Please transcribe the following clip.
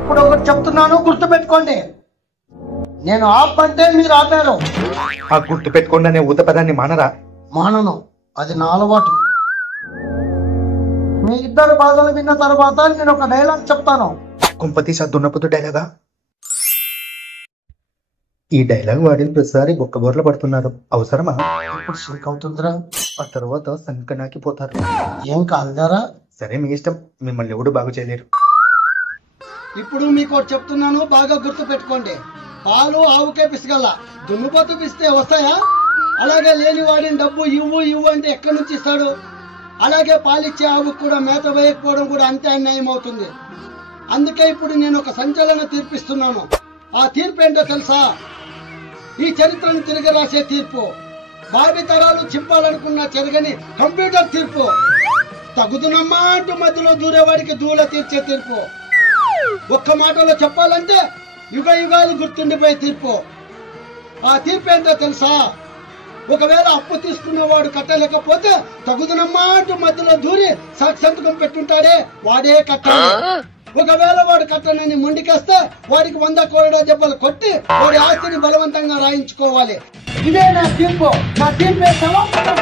ఇప్పుడు ఒకటి చెప్తున్నాను, గుర్తు పెట్టుకోండి. నేను ఆప్ అంటే మీరు ఆపారు. ఆ గుర్తు పెట్టుకోండి అనే ఊత పదాన్ని మానరా? మానను, అది నా అలవాటు. మీ ఇద్దరు బాధలు విన్న తర్వాత నేను ఒక డైలాగ్ చెప్తాను. కుంపతీసా దున్నపోతు డైలాగా? ఈ డైలాగ్ వాడిన ప్రతిసారి ఒక్క బోర్ల పడుతున్నారు. అవసరమా? ఇప్పుడు సింక్ అవుతుందిరా. ఆ తర్వాత సంకనాకి పోతారు. ఏం కాదురా. సరే మీ ఇష్టం, మిమ్మల్ని ఎవడు బాగు చేయలేరు. ఇప్పుడు మీకు ఒకటి చెప్తున్నాను, బాగా గుర్తు పెట్టుకోండి. పాలు ఆవుకే పిసగల, దున్నుపోతు పిస్తే వస్తాయా? అలాగే లేని వాడిని డబ్బు ఇవ్వు ఇవ్వు అంటే ఎక్కడి నుంచి ఇస్తాడు? అలాగే పాలిచ్చే ఆవుకు కూడా మేత వేయకపోవడం కూడా అంతే అన్యాయం అవుతుంది. అందుకే ఇప్పుడు నేను ఒక సంచలన తీర్పిస్తున్నాను. ఆ తీర్పు ఏంటో తెలుసా? ఈ చరిత్రను తిరిగి రాసే తీర్పు. భావి తరాలు చింపాలనుకున్న చెరగని కంప్యూటర్ తీర్పు. తగుదునమ్మా అంటూ మధ్యలో దూరేవాడికి దూల తీర్చే తీర్పు. ఒక్క మాటలో చెప్పాలంటే యుగ యుగాలు గుర్తుండిపోయే తీర్పు. ఆ తీర్పు ఏంటో తెలుసా? ఒకవేళ అప్పు తీసుకున్నవాడు కట్టలేకపోతే తగుదునమ్మా అంటూ మధ్యలో దూరి సంతకం పెట్టుంటాడే వాడే కట్టాలి. ఒకవేళ వాడు కట్టనని మొండికేస్తే వాడికి 100 కోరడా దెబ్బలు కొట్టి వాడి ఆస్తిని బలవంతంగా రాయించుకోవాలి. ఇదే నా తీర్పు. నా తీర్పే సమాధానం.